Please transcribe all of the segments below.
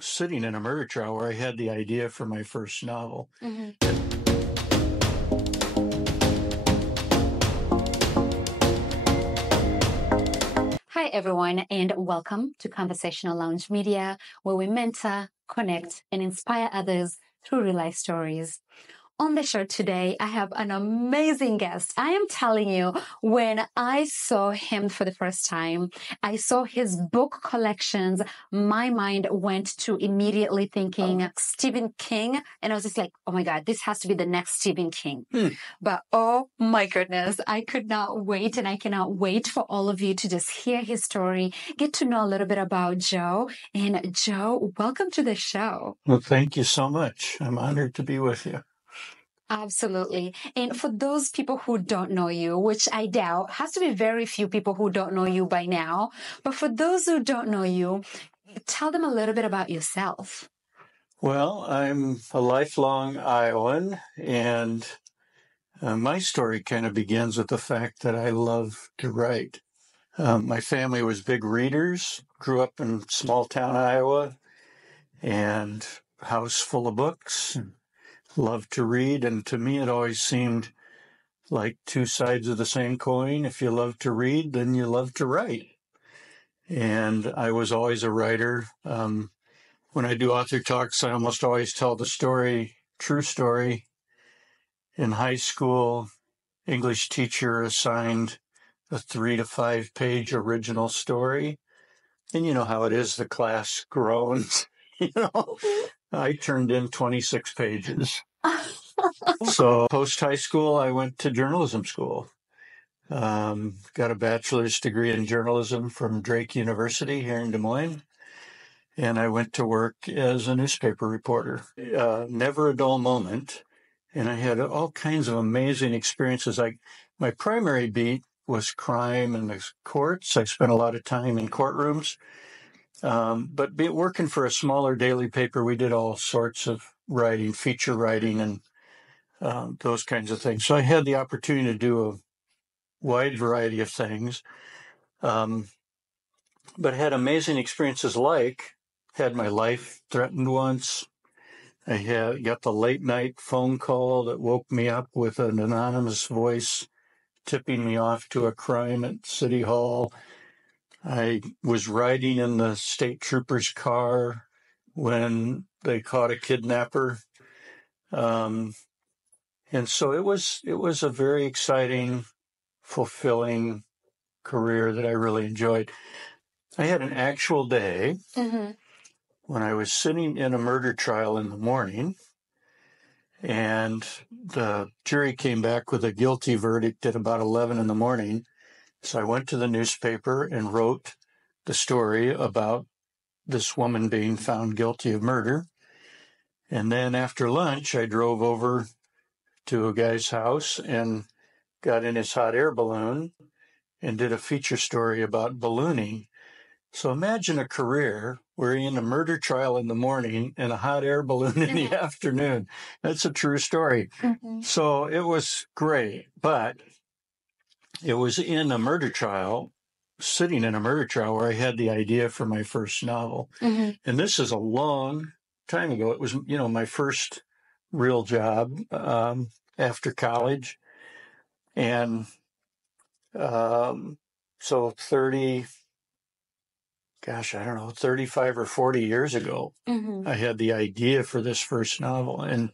sitting in a murder trial where I had the idea for my first novel. Hi, everyone, and welcome to Conversational Lounge Media, where we mentor, connect, and inspire others through real life stories. On the show today, I have an amazing guest. I am telling you, when I saw him for the first time, I saw his book collections, my mind went to immediately thinking Stephen King. And I was just like, oh my God, this has to be the next Stephen King. But oh my goodness, I could not wait. And I cannot wait for all of you to just hear his story, get to know a little bit about Joe. And Joe, welcome to the show. Well, thank you so much. I'm honored to be with you. Absolutely. And for those people who don't know you, which I doubt, has to be very few people who don't know you by now. But for those who don't know you, tell them a little bit about yourself. Well, I'm a lifelong Iowan, and my story kind of begins with the fact that I love to write. My family was big readers, grew up in small town Iowa, and house full of books, and loved to read. And to me, it always seemed like two sides of the same coin. If you love to read, then you love to write. And I was always a writer. When I do author talks, I almost always tell the story, true story. In high school, English teacher assigned a 3 to 5 page original story. And you know how it is, the class groans. I turned in 26 pages. So post high school, I went to journalism school. Got a bachelor's degree in journalism from Drake University here in Des Moines. And I went to work as a newspaper reporter. Never a dull moment. And I had all kinds of amazing experiences. My primary beat was crime and the courts. I spent a lot of time in courtrooms. But working for a smaller daily paper, we did all sorts of writing, feature writing, and those kinds of things. So I had the opportunity to do a wide variety of things, but had amazing experiences, like had my life threatened once. I got the late night phone call that woke me up with an anonymous voice tipping me off to a crime at City Hall. I was riding in the state trooper's car when they caught a kidnapper. And so it was a very exciting, fulfilling career that I really enjoyed. I had an actual day when I was sitting in a murder trial in the morning, and the jury came back with a guilty verdict at about 11 in the morning. So I went to the newspaper and wrote the story about this woman being found guilty of murder. And then after lunch, I drove over to a guy's house and got in his hot air balloon and did a feature story about ballooning. So imagine a career where you're in a murder trial in the morning and a hot air balloon in the afternoon. That's a true story. So it was great, but it was in a murder trial, sitting in a murder trial, where I had the idea for my first novel. And this is a long time ago. It was, my first real job after college. And so 35 or 40 years ago, I had the idea for this first novel. And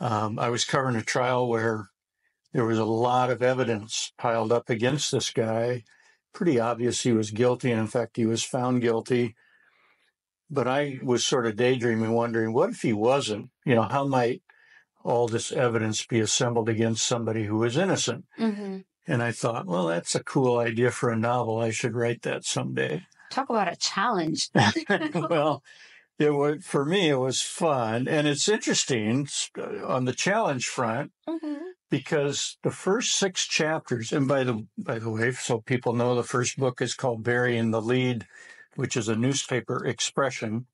I was covering a trial where there was a lot of evidence piled up against this guy. Pretty obvious he was guilty. And in fact, he was found guilty. But I was sort of daydreaming, wondering, what if he wasn't? How might all this evidence be assembled against somebody who was innocent? And I thought, well, that's a cool idea for a novel. I should write that someday. Talk about a challenge. Well, for me, it was fun. And it's interesting on the challenge front, because the first 6 chapters, and by the way, so people know, the first book is called Burying the Lead, which is a newspaper expression.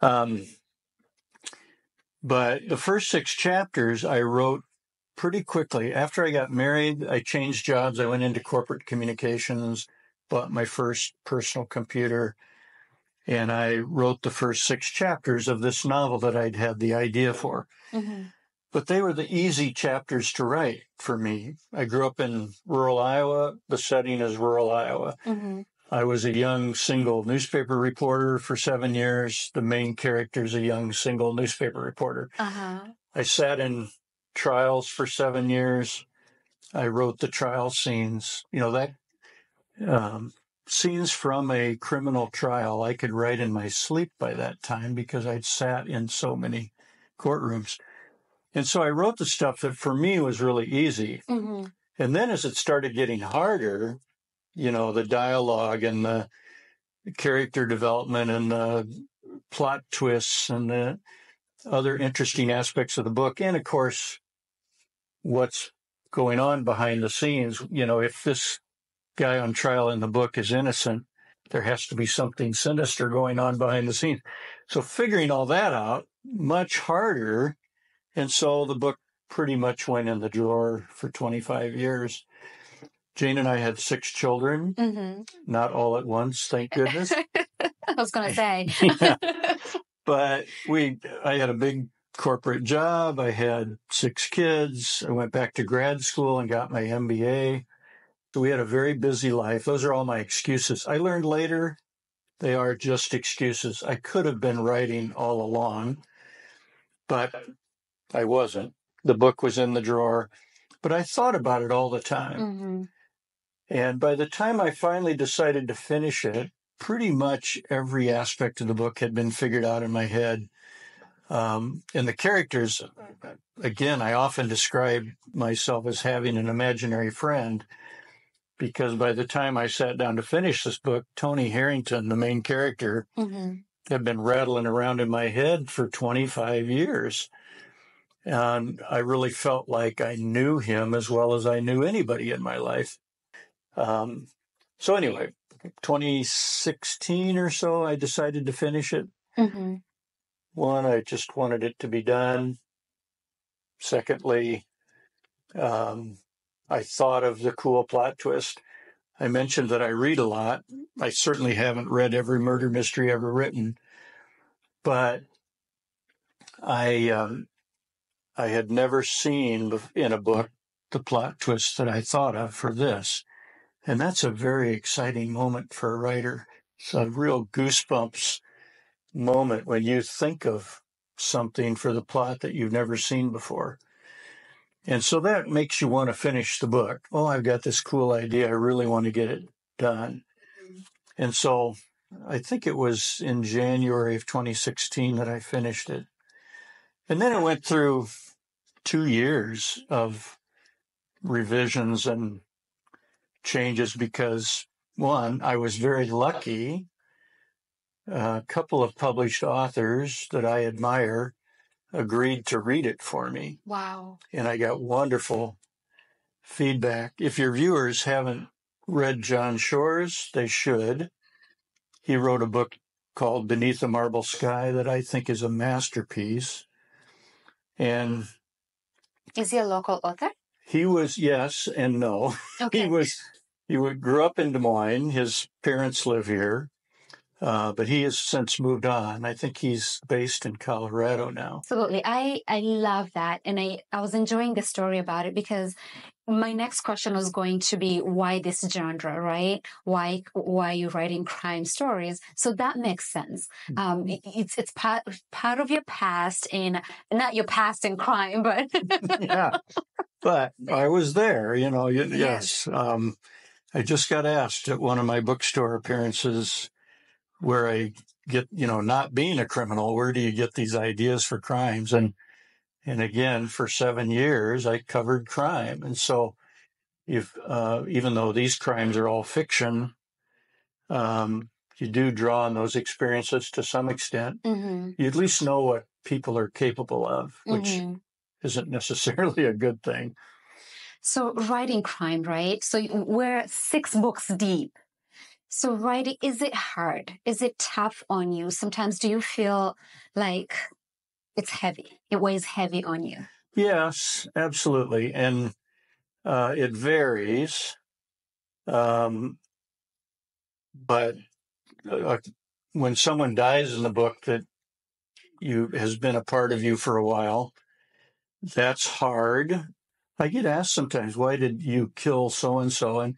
But the first 6 chapters I wrote pretty quickly. After I got married, I changed jobs. I went into corporate communications, bought my first personal computer, And I wrote the first 6 chapters of this novel that I'd had the idea for. Mm-hmm. But they were the easy chapters to write for me. I grew up in rural Iowa. The setting is rural Iowa. Mm-hmm. I was a young single newspaper reporter for 7 years. The main character is a young single newspaper reporter. Uh-huh. I sat in trials for 7 years. I wrote the trial scenes. That scenes from a criminal trial I could write in my sleep by that time because I'd sat in so many courtrooms. And so I wrote the stuff that for me was really easy. Mm-hmm. And then as it started getting harder, the dialogue and the character development and the plot twists and the other interesting aspects of the book, and of course, what's going on behind the scenes. If this guy on trial in the book is innocent, there has to be something sinister going on behind the scenes. So figuring all that out, much harder. And so the book pretty much went in the drawer for 25 years. Jane and I had 6 children, Mm-hmm. not all at once, thank goodness. I was going to say. Yeah. But I had a big corporate job. I had 6 kids. I went back to grad school and got my MBA. So we had a very busy life. Those are all my excuses. I learned later they are just excuses. I could have been writing all along, but I wasn't. The book was in the drawer, but I thought about it all the time. Mm-hmm. And by the time I finally decided to finish it, pretty much every aspect of the book had been figured out in my head. And the characters, again, I often describe myself as having an imaginary friend, because by the time I sat down to finish this book, Tony Harrington, the main character, Mm-hmm. had been rattling around in my head for 25 years. And I really felt like I knew him as well as I knew anybody in my life. So anyway, 2016 or so, I decided to finish it. Mm-hmm. One, I just wanted it to be done. Secondly, I thought of the cool plot twist. I mentioned that I read a lot. I certainly haven't read every murder mystery ever written, but I had never seen in a book the plot twist that I thought of for this. And that's a very exciting moment for a writer. It's a real goosebumps moment when you think of something for the plot that you've never seen before. And so that makes you want to finish the book. Oh, I've got this cool idea. I really want to get it done. And so I think it was in January of 2016 that I finished it. And then it went through 2 years of revisions and changes because, one, I was very lucky. A couple of published authors that I admire agreed to read it for me. Wow. And I got wonderful feedback. If your viewers haven't read John Shore's, they should. He wrote a book called Beneath the Marble Sky that I think is a masterpiece. And is he a local author? He was, yes and no. Okay. He grew up in Des Moines. His parents live here, but he has since moved on. I think he's based in Colorado now. Absolutely. I love that. And I was enjoying the story about it because my next question was going to be why this genre, right? Why are you writing crime stories? So that makes sense. It's part of your past not your past in crime, but yeah. But I was there, Yes. yes. I just got asked at one of my bookstore appearances where I get, not being a criminal, where do you get these ideas for crimes? And again, for 7 years, I covered crime. And so even though these crimes are all fiction, you do draw on those experiences to some extent. Mm-hmm. You at least know what people are capable of, which isn't necessarily a good thing. So writing crime, right? So we're 6 books deep. So writing, is it hard? Is it tough on you? Sometimes do you feel like it's heavy? It weighs heavy on you? Yes, absolutely. And it varies. But when someone dies in the book that has been a part of you for a while, that's hard. I get asked sometimes, why did you kill so-and-so? And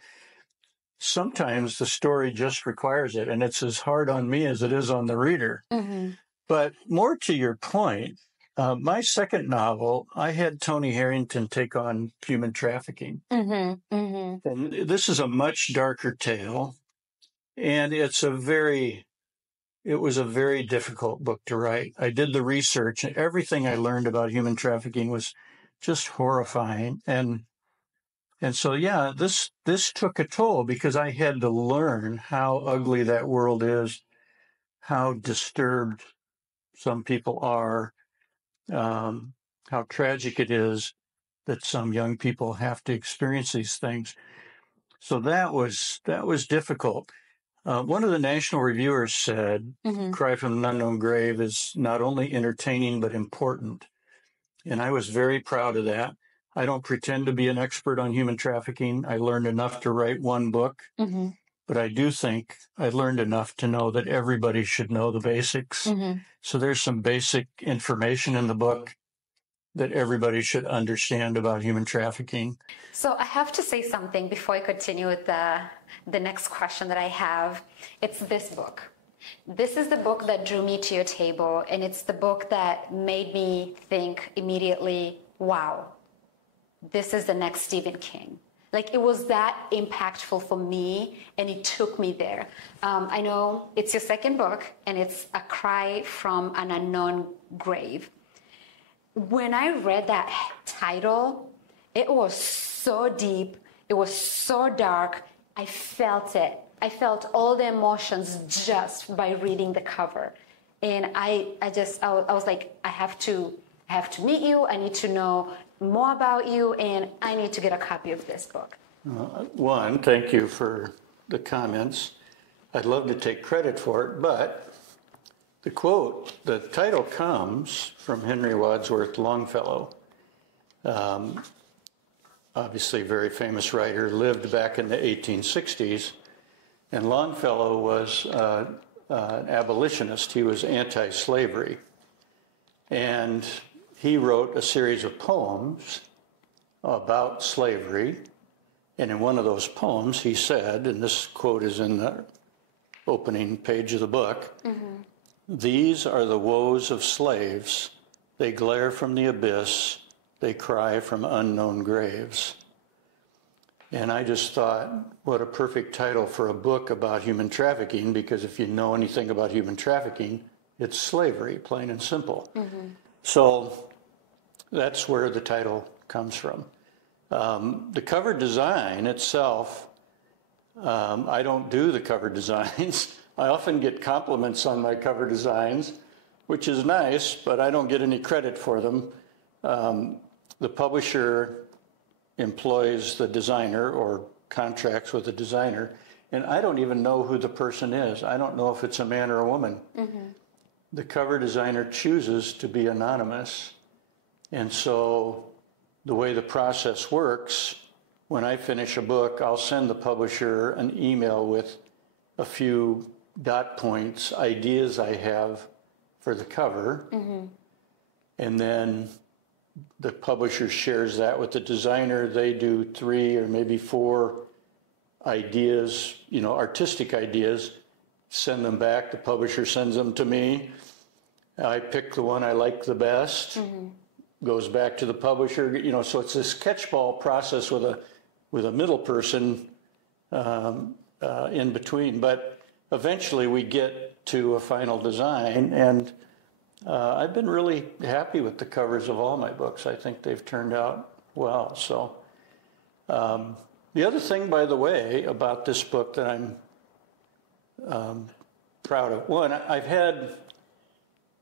sometimes the story just requires it, and it's as hard on me as it is on the reader. Mm-hmm. But more to your point, my second novel, I had Tony Harrington take on human trafficking. Mm-hmm. Mm-hmm. And this is a much darker tale, and it was a very difficult book to write. I did the research, and everything I learned about human trafficking was just horrifying. And so, yeah, this took a toll because I had to learn how ugly that world is, how disturbed some people are, how tragic it is that some young people have to experience these things. So that was difficult. One of the national reviewers said, Mm-hmm. Cry from an Unknown Grave is not only entertaining, but important. And I was very proud of that. I don't pretend to be an expert on human trafficking. I learned enough to write one book, Mm-hmm. but I do think I learned enough to know that everybody should know the basics. Mm-hmm. So there's some basic information in the book that everybody should understand about human trafficking. So I have to say something before I continue with the next question that I have. It's this book. This is the book that drew me to your table, and it's the book that made me think immediately, wow, this is the next Stephen King. Like, it was that impactful for me, and it took me there. I know it's your second book, and it's A Cry from an Unknown Grave. When I read that title, it was so deep, it was so dark. I felt it. I felt all the emotions just by reading the cover. And I was like, I have to meet you. I need to know more about you, and I need to get a copy of this book. One, thank you for the comments. I'd love to take credit for it, but the title comes from Henry Wadsworth Longfellow. Obviously a very famous writer, lived back in the 1860s. And Longfellow was an abolitionist. He was anti-slavery. And he wrote a series of poems about slavery. And in one of those poems, he said, and this quote is in the opening page of the book, mm-hmm. "These are the woes of slaves. They glare from the abyss. They cry from unknown graves." And I just thought, what a perfect title for a book about human trafficking, because if you know anything about human trafficking, it's slavery, plain and simple. Mm-hmm. So that's where the title comes from. The cover design itself, I don't do the cover designs. I often get compliments on my cover designs, which is nice, but I don't get any credit for them. The publisher employs the designer or contracts with the designer, and I don't even know who the person is. I don't know if it's a man or a woman. Mm-hmm. The cover designer chooses to be anonymous, and so the way the process works, when I finish a book, I'll send the publisher an email with a few dot points, ideas I have for the cover, mm-hmm. and then the publisher shares that with the designer. They do 3 or maybe 4 ideas, artistic ideas, send them back. The publisher sends them to me. I pick the one I like the best, mm-hmm. goes back to the publisher, so it's this catch-ball process with a middle person in between. But eventually we get to a final design, and I've been really happy with the covers of all my books. I think they've turned out well. So the other thing, by the way, about this book that I'm proud of, one, I've had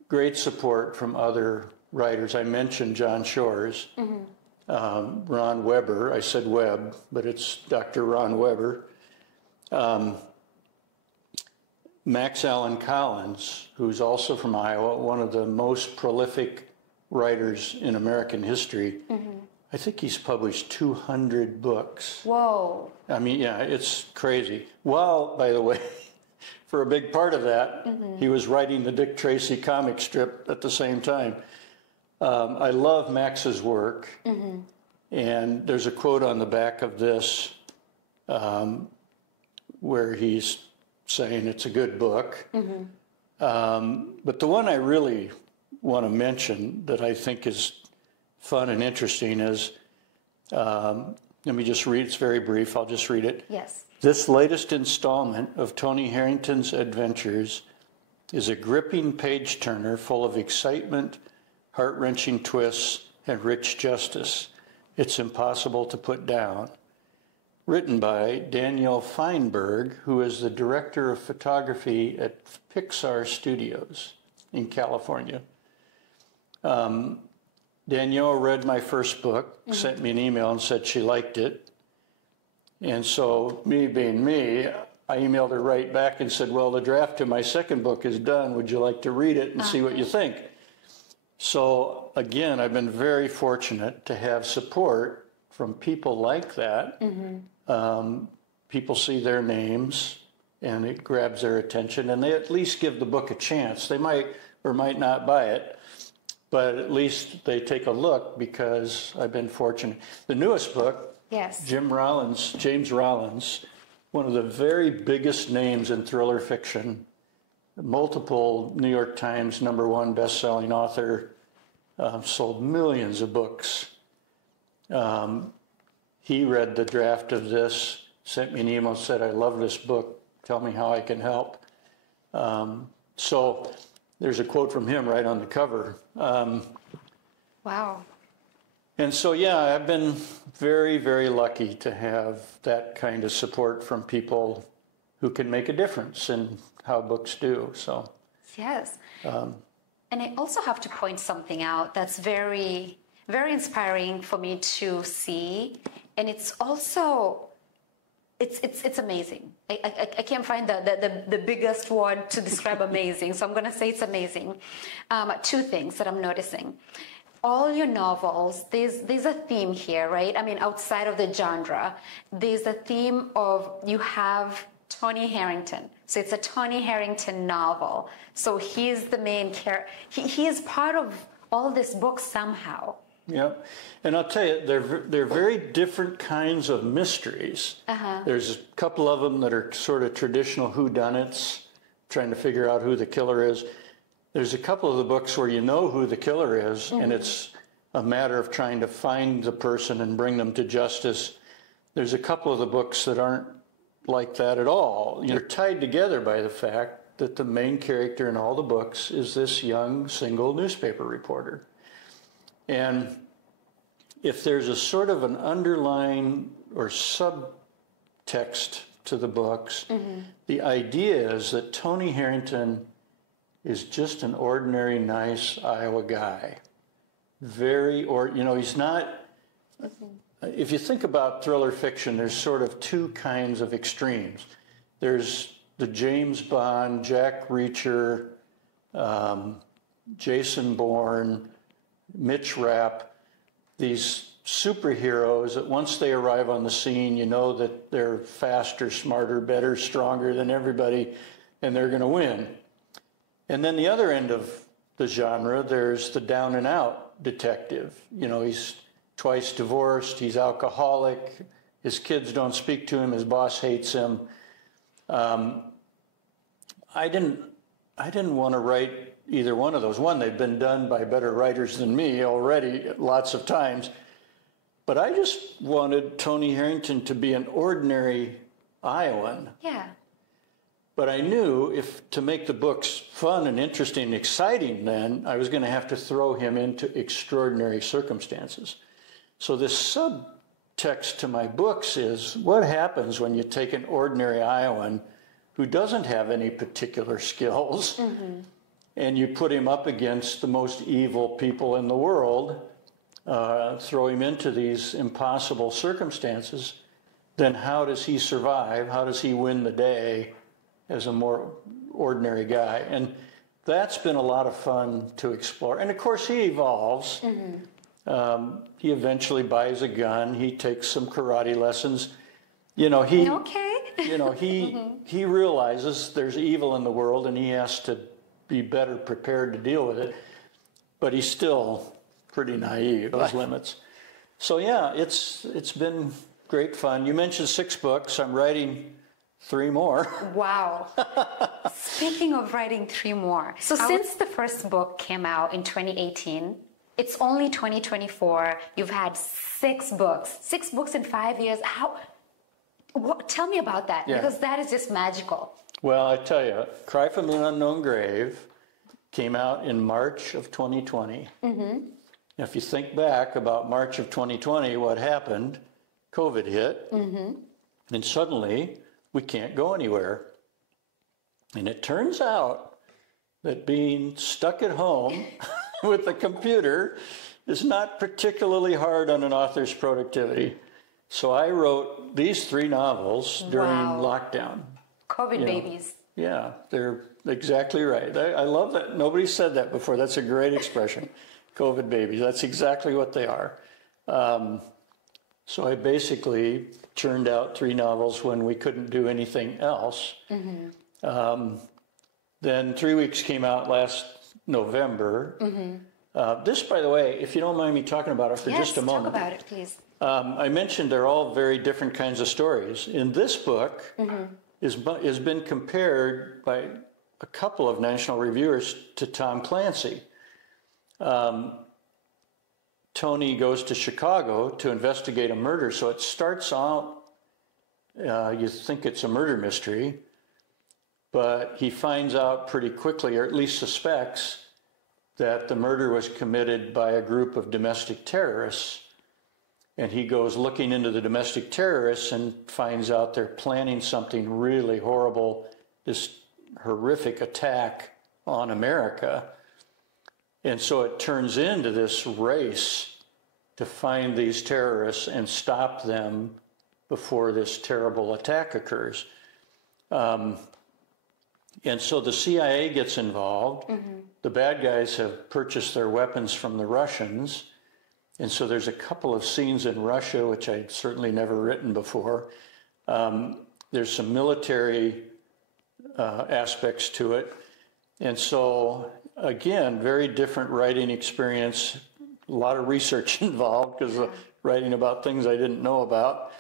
great support from other writers. I mentioned John Shores, mm-hmm. Ron Weber. I said Webb, but it's Dr. Ron Weber. Max Allan Collins, who's also from Iowa, one of the most prolific writers in American history. Mm-hmm. I think he's published 200 books. Whoa. I mean, yeah, it's crazy. Well, by the way, for a big part of that. He was writing the Dick Tracy comic strip at the same time. I love Max's work, and there's a quote on the back of this where he's saying it's a good book. But the one I really want to mention that I think is fun and interesting is, let me just read, it's very brief, I'll just read it. Yes. This latest installment of Tony Harrington's adventures is a gripping page-turner full of excitement, heart-wrenching twists, and rich justice. It's impossible to put down. Written by Danielle Feinberg, who is the director of photography at Pixar Studios in California. Danielle read my first book, sent me an email and said she liked it. And so, me being me, I emailed her right back and said, well, the draft to my second book is done. Would you like to read it and see what you think? So, again, I've been very fortunate to have support from people like that. People see their names and it grabs their attention, and they at least give the book a chance. They might or might not buy it, but at least they take a look because I've been fortunate. The newest book, Yes. James Rollins, one of the very biggest names in thriller fiction, multiple New York Times #1 best-selling author, sold millions of books. He read the draft of this, sent me an email, said, I love this book, tell me how I can help. So there's a quote from him right on the cover. Wow. And so, yeah, I've been very, very lucky to have that kind of support from people who can make a difference in how books do. So, yes. And I also have to point something out that's very, very inspiring for me to see. And it's also, it's amazing. I can't find the biggest word to describe amazing. So I'm going to say it's amazing. Two things that I'm noticing. All your novels, there's a theme here, right? I mean, outside of the genre, there's a theme of you have Tony Harrington. So it's a Tony Harrington novel. So he's the main character. He is part of all this book somehow. Yeah, and I'll tell you, they're very different kinds of mysteries. There's a couple of them that are sort of traditional whodunits, trying to figure out who the killer is. There's a couple of the books where you know who the killer is, and it's a matter of trying to find the person and bring them to justice. There's a couple of the books that aren't like that at all. You're tied together by the fact that the main character in all the books is this young single newspaper reporter. And if there's a sort of an underlying or subtext to the books, the idea is that Tony Harrington is just an ordinary, nice Iowa guy. He's not, if you think about thriller fiction, there's sort of two kinds of extremes. There's the James Bond, Jack Reacher, Jason Bourne, Mitch Rapp, these superheroes that once they arrive on the scene, you know that they're faster, smarter, better, stronger than everybody, and they're going to win. And then the other end of the genre, there's the down and out detective. You know, he's twice divorced, he's alcoholic, his kids don't speak to him, his boss hates him. I didn't want to write either one of those. One, they've been done by better writers than me already lots of times. But I just wanted Tony Harrington to be an ordinary Iowan. Yeah. But I knew to make the books fun and interesting and exciting, then I was going to have to throw him into extraordinary circumstances. So this subtext to my books is what happens when you take an ordinary Iowan who doesn't have any particular skills and you put him up against the most evil people in the world, throw him into these impossible circumstances, then how does he survive? How does he win the day as a more ordinary guy? And that's been a lot of fun to explore. And of course he evolves. He eventually buys a gun. He takes some karate lessons. You know, Okay. you know, he realizes there's evil in the world and he has to be better prepared to deal with it, but he's still pretty naive, those limits. So yeah, it's been great fun. You mentioned 6 books. I'm writing 3 more. Wow. Speaking of writing 3 more. So since the first book came out in 2018, it's only 2024. You've had 6 books. 6 books in 5 years. Tell me about that, because that is just magical. Well, I tell you, Cry from an Unknown Grave came out in March of 2020. Now, if you think back about March of 2020, what happened? COVID hit, and suddenly we can't go anywhere. And it turns out that being stuck at home with a computer is not particularly hard on an author's productivity. So I wrote these 3 novels during lockdown. COVID babies. Yeah, they're exactly right. I love that. Nobody said that before. That's a great expression. COVID babies. That's exactly what they are. So I basically churned out 3 novels when we couldn't do anything else. Then 3 weeks came out last November. This, by the way, if you don't mind me talking about it for just a moment. Talk about it, please. I mentioned they're all very different kinds of stories. In this book, has been compared by a couple of national reviewers to Tom Clancy. Tony goes to Chicago to investigate a murder. So it starts out, you think it's a murder mystery, but he finds out pretty quickly, or at least suspects, that the murder was committed by a group of domestic terrorists. And he goes looking into the domestic terrorists and finds out they're planning something really horrible, this horrific attack on America. And so it turns into this race to find these terrorists and stop them before this terrible attack occurs. And so the CIA gets involved. The bad guys have purchased their weapons from the Russians. And so there's a couple of scenes in Russia, which I'd certainly never written before. There's some military aspects to it. And so, again, very different writing experience, a lot of research involved because of writing about things I didn't know about.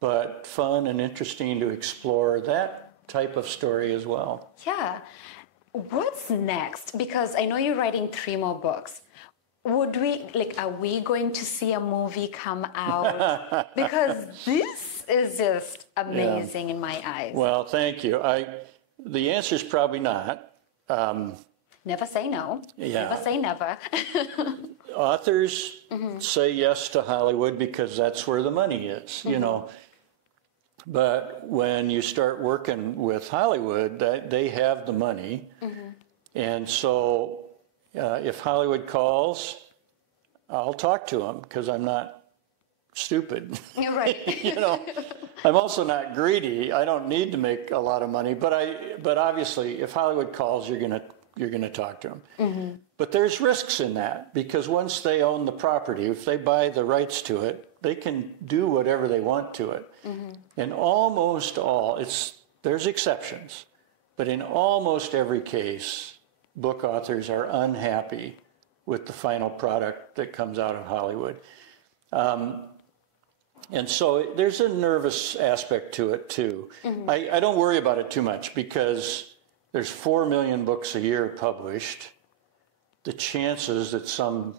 But fun and interesting to explore that type of story as well. Yeah. What's next? Because I know you're writing 3 more books. Are we going to see a movie come out? Because this is just amazing in my eyes. Well, thank you. The answer is probably not. Never say no. Never say never. Authors say yes to Hollywood because that's where the money is, you know. But when you start working with Hollywood, they have the money. And so if Hollywood calls, I'll talk to them because I'm not stupid. You're right. You know, I'm also not greedy. I don't need to make a lot of money, but obviously if Hollywood calls, you're gonna talk to them. But there's risks in that because once they own the property, if they buy the rights to it, they can do whatever they want to it. And almost all, there's exceptions, but in almost every case, book authors are unhappy with the final product that comes out of Hollywood. And so there's a nervous aspect to it too. I don't worry about it too much because there's 4 million books a year published. The chances that some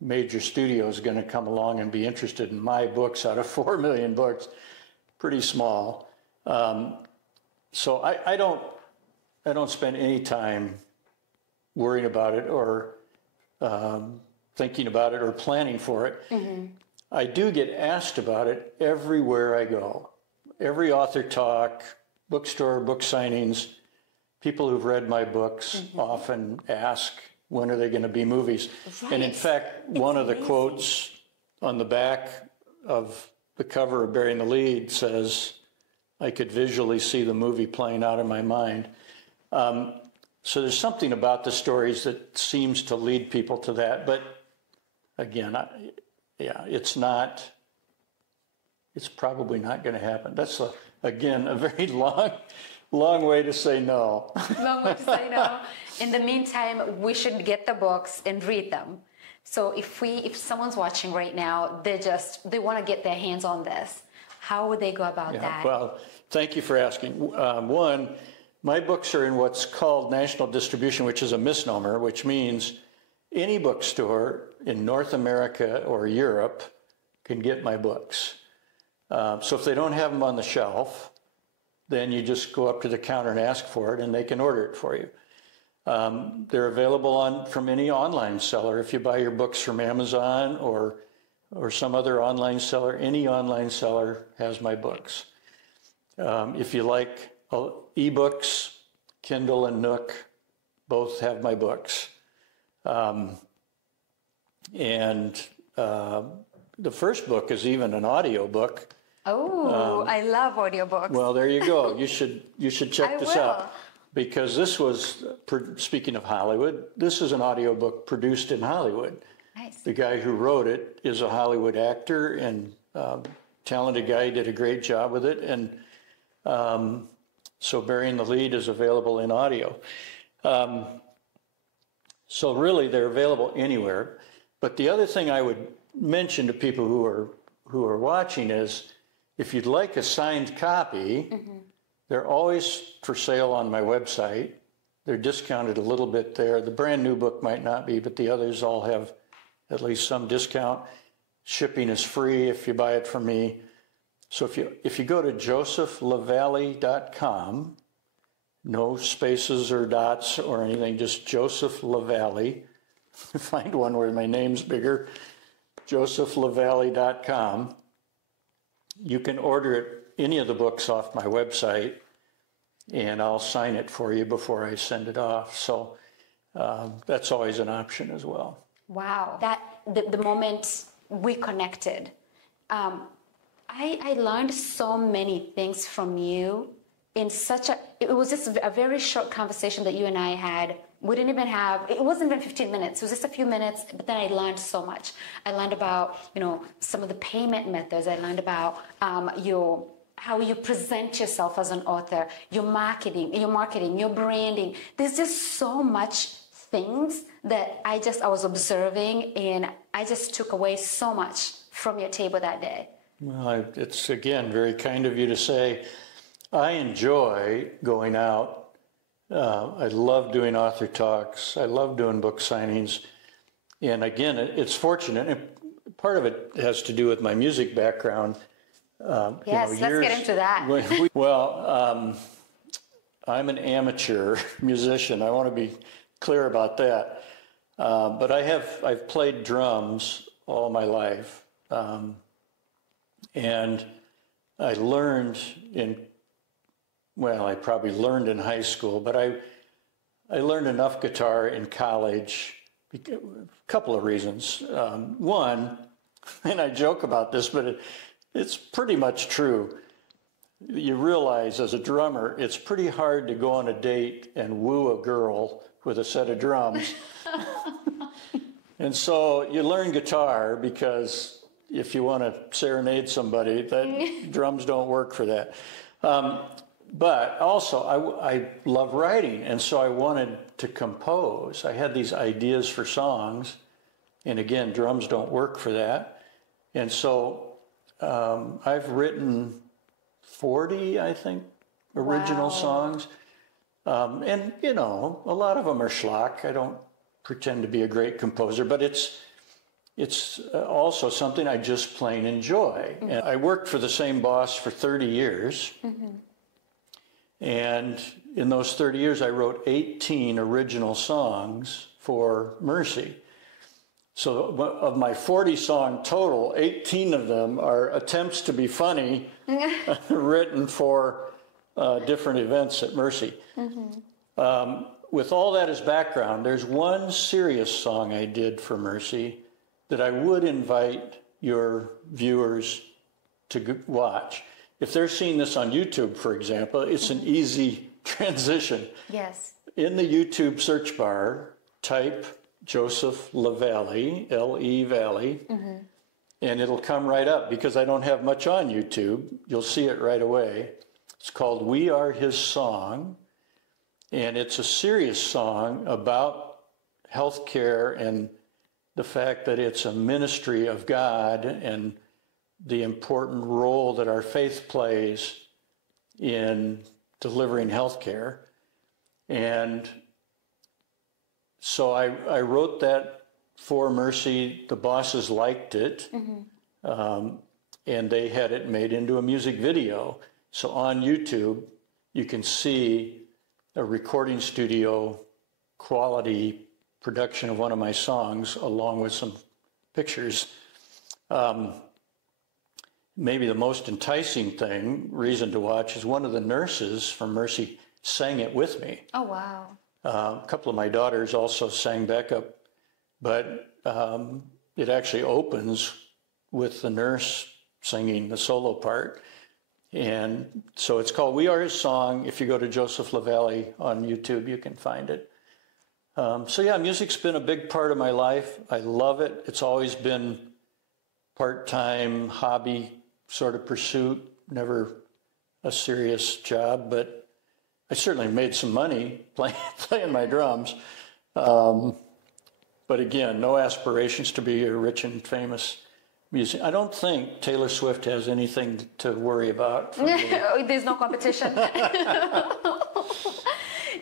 major studio is going to come along and be interested in my books out of 4 million books, pretty small. So I don't spend any time worrying about it or thinking about it or planning for it. I do get asked about it everywhere I go. Every author talk, bookstore, book signings, people who've read my books often ask, when are they going to be movies? Right. And in fact, one of the quotes on the back of the cover of Burying the Lead says, I could visually see the movie playing out in my mind. So there's something about the stories that seems to lead people to that. But again, it's not it's probably not going to happen. That's, again, a very long way to say no. Long way to say no. In the meantime, we should get the books and read them. So if someone's watching right now, they want to get their hands on this, how would they go about that? Well, thank you for asking. One, my books are in what's called national distribution, which is a misnomer, which means any bookstore in North America or Europe can get my books. So if they don't have them on the shelf, then you just go up to the counter and ask for it, and they can order it for you. They're available from any online seller. If you buy your books from Amazon or some other online seller, any online seller has my books. If you like ebooks, Kindle and Nook both have my books. And the first book is even an audio book. Oh, I love audiobooks. Well, there you go. You should check this out. Because this was, speaking of Hollywood, this is an audiobook produced in Hollywood. Nice. The guy who wrote it is a Hollywood actor and talented guy, did a great job with it. And so Burying the Lead is available in audio. So really, they're available anywhere. But the other thing I would mention to people who are watching is, if you'd like a signed copy, they're always for sale on my website. They're discounted a little bit there. The brand new book might not be, but the others all have at least some discount. Shipping is free if you buy it from me. So if you go to josephlevalley.com, no spaces or dots or anything, just Joseph Levalley. Find one where my name's bigger, josephlevalley.com. You can order any of the books off my website, and I'll sign it for you before I send it off. So that's always an option as well. Wow. The moment we connected, I learned so many things from you in it was just a very short conversation that you and I had. We didn't even it wasn't even 15 minutes. It was just a few minutes, but then I learned so much. I learned about, some of the payment methods. I learned about how you present yourself as an author, your marketing, your branding. There's just so much things that I was observing, and I just took away so much from your table that day. Well, it's, again, very kind of you to say. I enjoy going out. I love doing author talks. I love doing book signings. And again, it's fortunate. And part of it has to do with my music background. Yes, let's get into that. I'm an amateur musician. I want to be clear about that. But I've played drums all my life. And I learned I probably learned in high school, but I learned enough guitar in college, a couple of reasons. One, and I joke about this, but it's pretty much true. You realize as a drummer, it's pretty hard to go on a date and woo a girl with a set of drums. And so you learn guitar because if you want to serenade somebody, drums don't work for that. But also, I love writing, and so I wanted to compose. I had these ideas for songs, and again, drums don't work for that. And so I've written 40, I think, original songs. And, a lot of them are schlock. I don't pretend to be a great composer, but it's also something I just plain enjoy. Mm-hmm. And I worked for the same boss for 30 years. Mm-hmm. And in those 30 years, I wrote 18 original songs for Mercy. So of my 40-song total, 18 of them are attempts to be funny written for different events at Mercy. Mm-hmm. With all that as background, there's one serious song I did for Mercy that I would invite your viewers to watch. If they're seeing this on YouTube, for example, it's an easy transition. Yes. In the YouTube search bar, type Joseph Levalley, L-E Valley, and it'll come right up because I don't have much on YouTube. You'll see it right away. It's called We Are His Song, and it's a serious song about healthcare and the fact that it's a ministry of God and the important role that our faith plays in delivering healthcare. And so I wrote that for Mercy. The bosses liked it, and they had it made into a music video. So on YouTube, you can see a recording studio quality production of one of my songs along with some pictures. Maybe the most enticing reason to watch is one of the nurses from Mercy sang it with me. Oh, wow. A couple of my daughters also sang backup, but it actually opens with the nurse singing the solo part. And so it's called We Are His Song. If you go to Joseph Levalley on YouTube, you can find it. So yeah, music's been a big part of my life. I love it. It's always been part-time hobby sort of pursuit, never a serious job, but I certainly made some money playing my drums. But again, no aspirations to be a rich and famous musician. I don't think Taylor Swift has anything to worry about. There's no competition.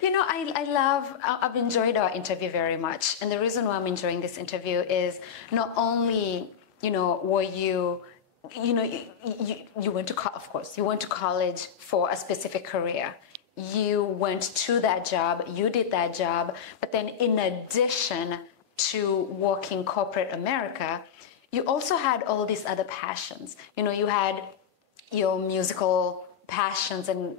You know, I've enjoyed our interview very much. And the reason why I'm enjoying this interview is not only, were you went to, of course, you went to college for a specific career. You went to that job, you did that job, but then in addition to working corporate America, you also had all these other passions. You had your musical passions and,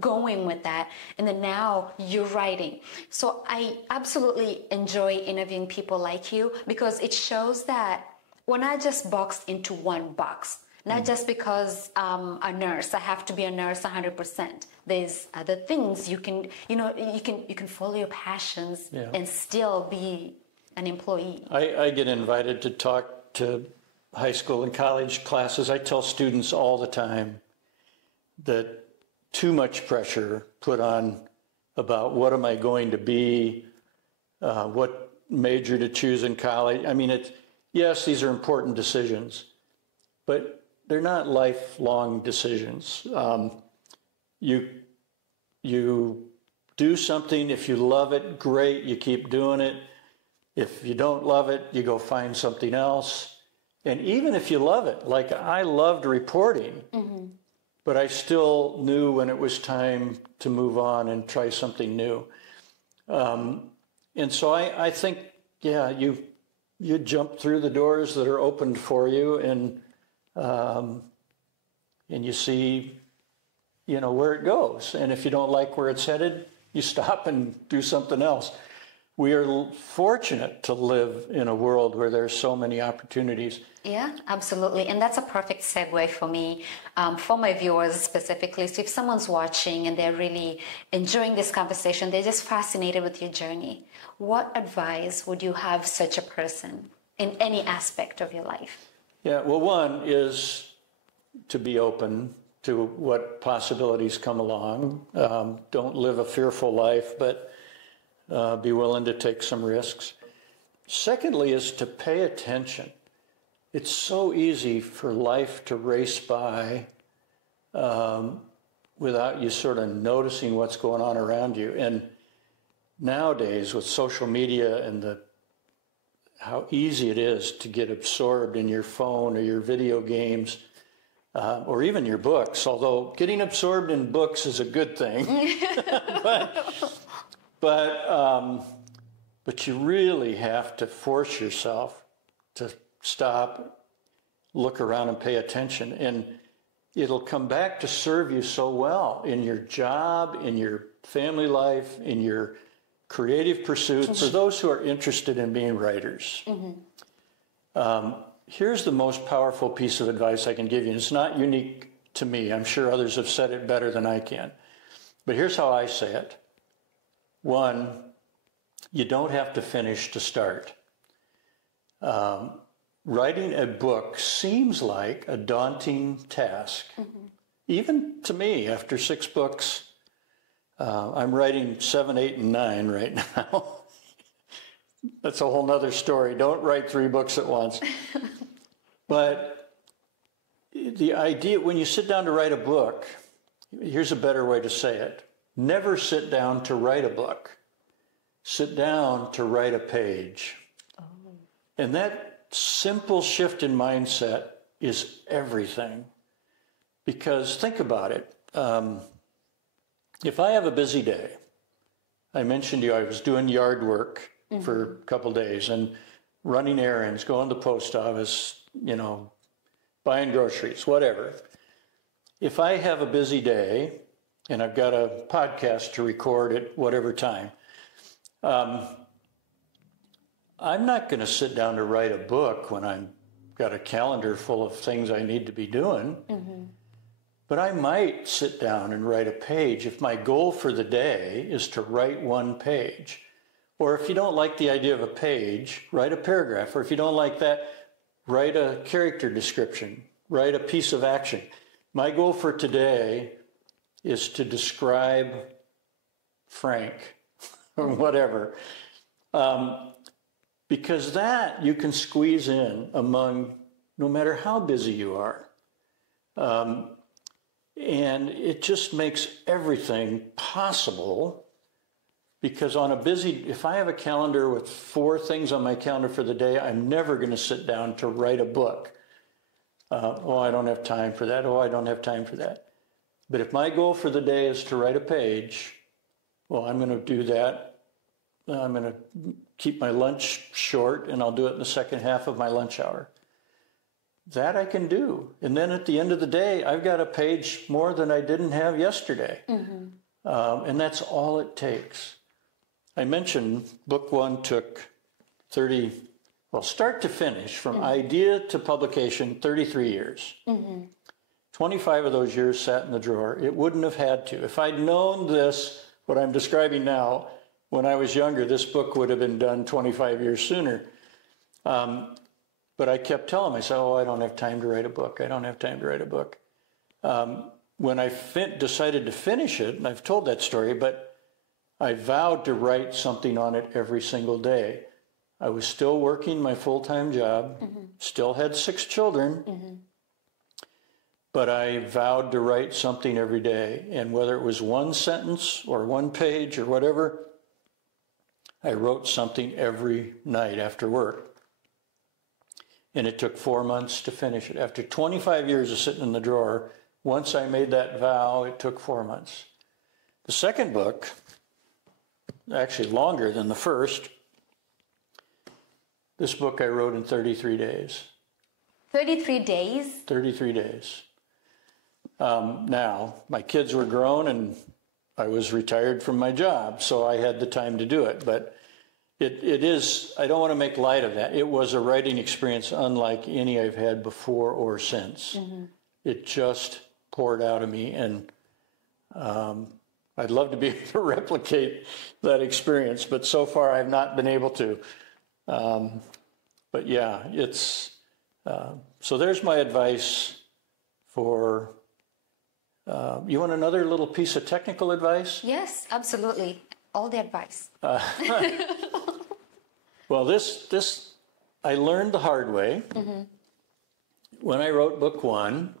going with that. And then now you're writing. So I absolutely enjoy interviewing people like you because it shows that we're not just boxed into one box. Not just because I'm a nurse, I have to be a nurse 100%. There's other things you can follow your passions and still be an employee. I get invited to talk to high school and college classes. I tell students all the time that too much pressure put on about what am I going to be, what major to choose in college. I mean, yes, these are important decisions, but they're not lifelong decisions. You do something, if you love it, great, you keep doing it. If you don't love it, you go find something else. And even if you love it, like I loved reporting, but I still knew when it was time to move on and try something new. And so I think, you jump through the doors that are opened for you and you see, where it goes. And if you don't like where it's headed, you stop and do something else. We are fortunate to live in a world where there's so many opportunities. Yeah, absolutely. And that's a perfect segue for me, for my viewers specifically. So if someone's watching and they're really enjoying this conversation, they're just fascinated with your journey, what advice would you have such a person in any aspect of your life? Yeah, well, one is to be open to what possibilities come along. Don't live a fearful life, but be willing to take some risks. Secondly is to pay attention. It's so easy for life to race by without you sort of noticing what's going on around you. And nowadays with social media and how easy it is to get absorbed in your phone or your video games or even your books, although getting absorbed in books is a good thing. But you really have to force yourself to stop, look around and pay attention. And it'll come back to serve you so well in your job, in your family life, in your creative pursuits. For those who are interested in being writers, here's the most powerful piece of advice I can give you. It's not unique to me. I'm sure others have said it better than I can. But here's how I say it. One, you don't have to finish to start. writing a book seems like a daunting task. Even to me, after 6 books, I'm writing 7, 8, and 9 right now. That's a whole nother story. Don't write 3 books at once. But the idea, when you sit down to write a book, here's a better way to say it. Never sit down to write a book. Sit down to write a page. Oh. And that simple shift in mindset is everything. Because think about it. If I have a busy day, I mentioned to you I was doing yard work for a couple days and running errands, going to the post office, you know, buying groceries, whatever. If I have a busy day and I've got a podcast to record at whatever time, I'm not going to sit down to write a book when I've got a calendar full of things I need to be doing. But I might sit down and write a page if my goal for the day is to write 1 page. Or if you don't like the idea of a page, write a paragraph. Or if you don't like that, write a character description, write a piece of action. My goal for today is to describe Frank or whatever. Because that you can squeeze in among, no matter how busy you are. And it just makes everything possible, because on a busy, if I have a calendar with 4 things on my calendar for the day, I'm never going to sit down to write a book. Oh, I don't have time for that. Oh, I don't have time for that. But if my goal for the day is to write a page, well, I'm going to do that. I'm going to keep my lunch short, and I'll do it in the second half of my lunch hour. That I can do. And then at the end of the day, I've got a page more than I didn't have yesterday. And that's all it takes. I mentioned book 1 took 30, well, start to finish, from idea to publication, 33 years. 25 of those years sat in the drawer. It wouldn't have had to. If I'd known this, what I'm describing now, when I was younger, this book would have been done 25 years sooner. But I kept telling myself, oh, I don't have time to write a book. I don't have time to write a book. When I decided to finish it, and I've told that story, but I vowed to write something on it every single day. I was still working my full-time job, still had 6 children, but I vowed to write something every day. And whether it was 1 sentence or 1 page or whatever, I wrote something every night after work. And it took 4 months to finish it. After 25 years of sitting in the drawer, once I made that vow, it took 4 months. The second book, actually longer than the first, this book I wrote in 33 days. 33 days? 33 days. Now, my kids were grown and I was retired from my job, so I had the time to do it. But it is, I don't want to make light of that. It was a writing experience unlike any I've had before or since. It just poured out of me, and I'd love to be able to replicate that experience, but so far I've not been able to. But yeah, it's, so there's my advice for, you want another little piece of technical advice? Yes, absolutely. All the advice. Well, this I learned the hard way. When I wrote book 1,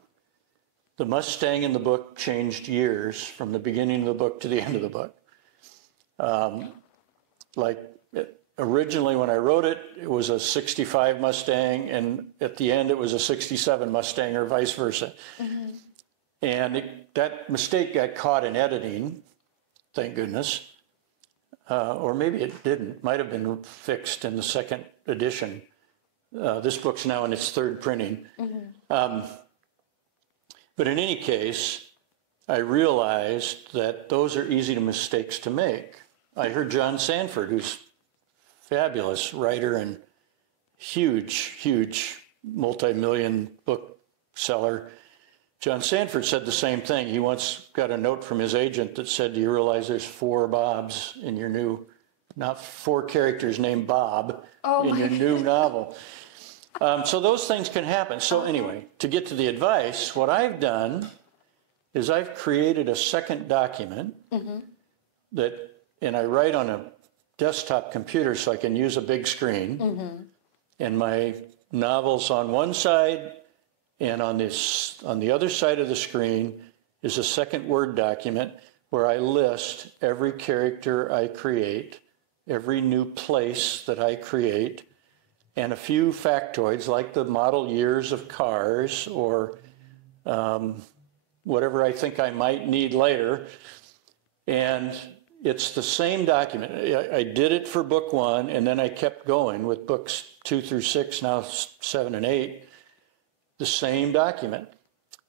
the Mustang in the book changed years from the beginning of the book to the end of the book. Originally when I wrote it, it was a 65 Mustang, and at the end it was a 67 Mustang, or vice versa. And that mistake got caught in editing, thank goodness. Or maybe it didn't, might have been fixed in the second edition. This book's now in its 3rd printing. But in any case, I realized that those are easy mistakes to make. I heard John Sanford, who's a fabulous writer and huge multi-million book seller. John Sanford said the same thing. He once got a note from his agent that said, do you realize there's 4 Bobs in your new, not 4 characters named Bob in your new novel? So those things can happen. So anyway, to get to the advice, what I've done is I've created a second document and I write on a desktop computer so I can use a big screen. And my novel's on one side, and on the other side of the screen is a second Word document where I list every character I create, every new place that I create, and a few factoids like the model years of cars or whatever I think I might need later. And it's the same document. I did it for book 1, and then I kept going with books 2 through 6, now 7 and 8, the same document.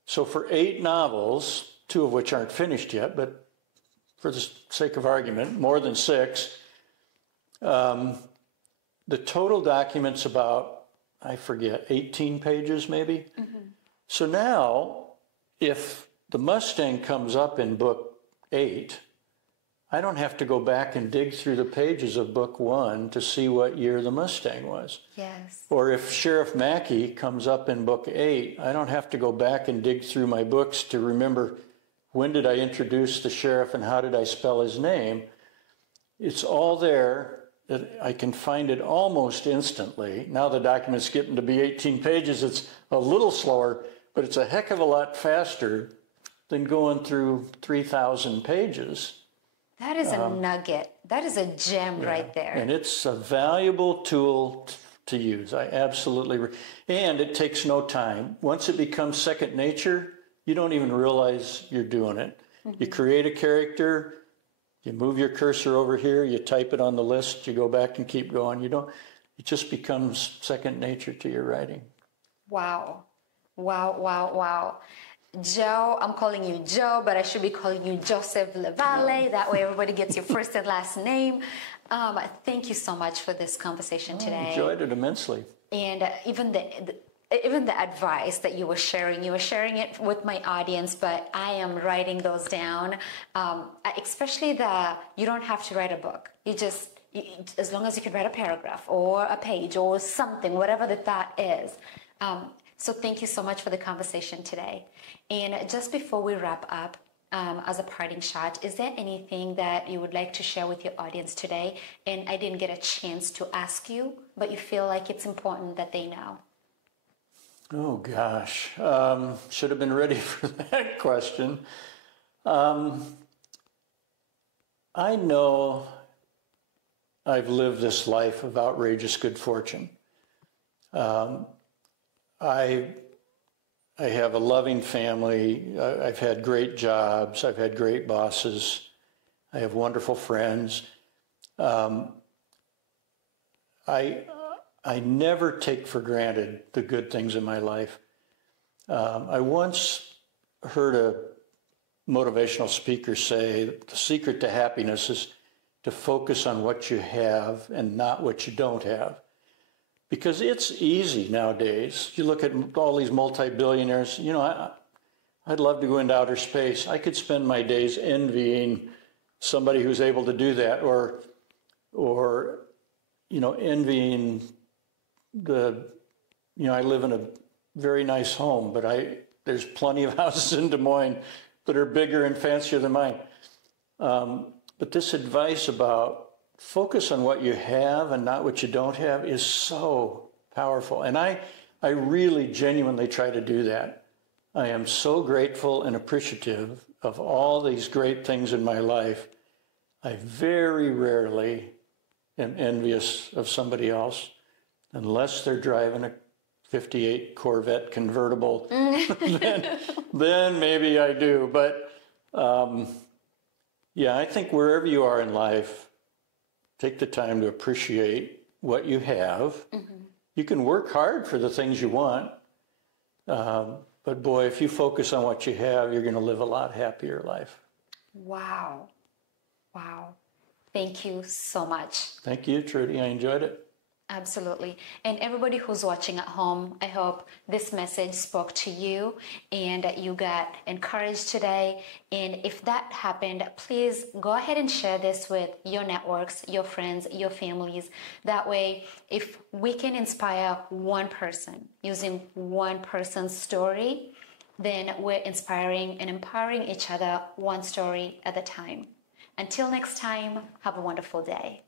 So for 8 novels, 2 of which aren't finished yet, but for the sake of argument, more than 6, the total document's about, I forget, 18 pages maybe. So now, if the Mustang comes up in book 8, I don't have to go back and dig through the pages of book 1 to see what year the Mustang was. Yes. Or if Sheriff Mackey comes up in book 8, I don't have to go back and dig through my books to remember when did I introduce the sheriff and how did I spell his name. It's all there. I can find it almost instantly. Now the document's getting to be 18 pages. It's a little slower, but it's a heck of a lot faster than going through 3,000 pages. That is a nugget. That is a gem right there. And it's a valuable tool to use. I absolutely, and it takes no time. Once it becomes second nature, you don't even realize you're doing it. You create a character, you move your cursor over here, you type it on the list, you go back and keep going. It just becomes second nature to your writing. Wow. Wow, wow, wow. Joe, I'm calling you Joe, but I should be calling you Joseph Levalley. That way everybody gets your first and last name. Thank you so much for this conversation today. I enjoyed it immensely. And even the advice that you were sharing it with my audience, but I am writing those down. Especially you don't have to write a book. As long as you can write a paragraph or a page or something, whatever the thought is. So thank you so much for the conversation today. And just before we wrap up, as a parting shot, is there anything that you would like to share with your audience today? And I didn't get a chance to ask you, but you feel like it's important that they know. Oh, gosh. Should have been ready for that question. I know I've lived this life of outrageous good fortune. I have a loving family. I've had great jobs. I've had great bosses. I have wonderful friends. I never take for granted the good things in my life. I once heard a motivational speaker say, the secret to happiness is to focus on what you have and not what you don't have. Because it's easy nowadays. You look at all these multi-billionaires, I'd love to go into outer space. I could spend my days envying somebody who's able to do that, or envying I live in a very nice home, but there's plenty of houses in Des Moines that are bigger and fancier than mine. But this advice about focus on what you have and not what you don't have is so powerful. And I really genuinely try to do that. I am so grateful and appreciative of all these great things in my life. I very rarely am envious of somebody else, unless they're driving a 58 Corvette convertible. then maybe I do. But I think wherever you are in life, take the time to appreciate what you have. You can work hard for the things you want, but boy, if you focus on what you have, you're going to live a lot happier life. Wow. Wow. Thank you so much. Thank you, Trudy. I enjoyed it. Absolutely. And everybody who's watching at home, I hope this message spoke to you and that you got encouraged today. And if that happened, please go ahead and share this with your networks, your friends, your families. That way, if we can inspire one person using one person's story, then we're inspiring and empowering each other one story at a time. Until next time, have a wonderful day.